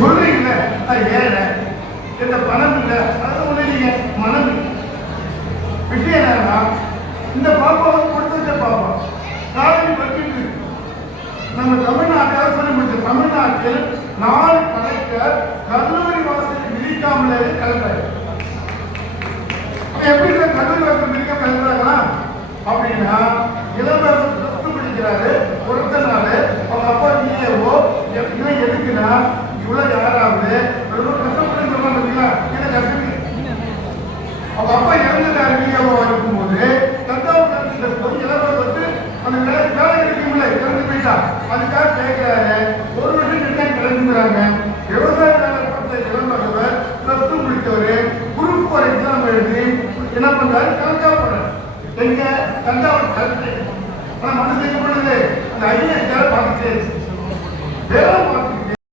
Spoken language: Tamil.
சொல்றீங்கல்ல ஏழை இந்த பணம் இல்லை அதை உணர்றீங்க மனம் விஷயம் என்னன்னா இந்த பாப்பாவை கொடுத்த பாப்பா காலேஜ் படிச்சுட்டு நம்ம தமிழ்நாட்டு அரசு முடிச்ச தமிழ்நாட்டில் 4 கலெக்டர் கல்லூரி வாசலுக்கு விதிக்காமலே கலந்தாரு. எப்படி கல்லூரி வாசல் விதிக்க கலந்தாங்களா அப்படின்னா இளவரசர் பிளஸ் படிக்கிறாரு ஒருத்த நாள் அவங்க அப்பா நீயவோ இவன் எதுக்குன்னா இவ்வளவு யாராவது ரொம்ப கஷ்டப்பட்டு சொல்றாங்க இதை கஷ்டம் அவங்க அப்பா இறந்துட்டாரு நீயவோ இருக்கும்போது தஞ்சாவூர் போய் இளவரசர் அந்த வேலை இருக்கும்ல இறந்து போயிட்டா அதுக்காக கேட்கிறாரு. 1 வருஷம் கிட்ட கிளம்புறாங்க. விவசாய வேலை பார்த்த இளவரசர் பிளஸ் 2 முடித்தவர் குரூப் 4 எக்ஸாம் எழுதி என்ன பண்றாரு கலக்கா போறாரு. எங்க தஞ்சாவூர் கலெக்டர் ஆனா மனசு பொழுது அந்த ஐஏஎஸ் பார்த்துட்டு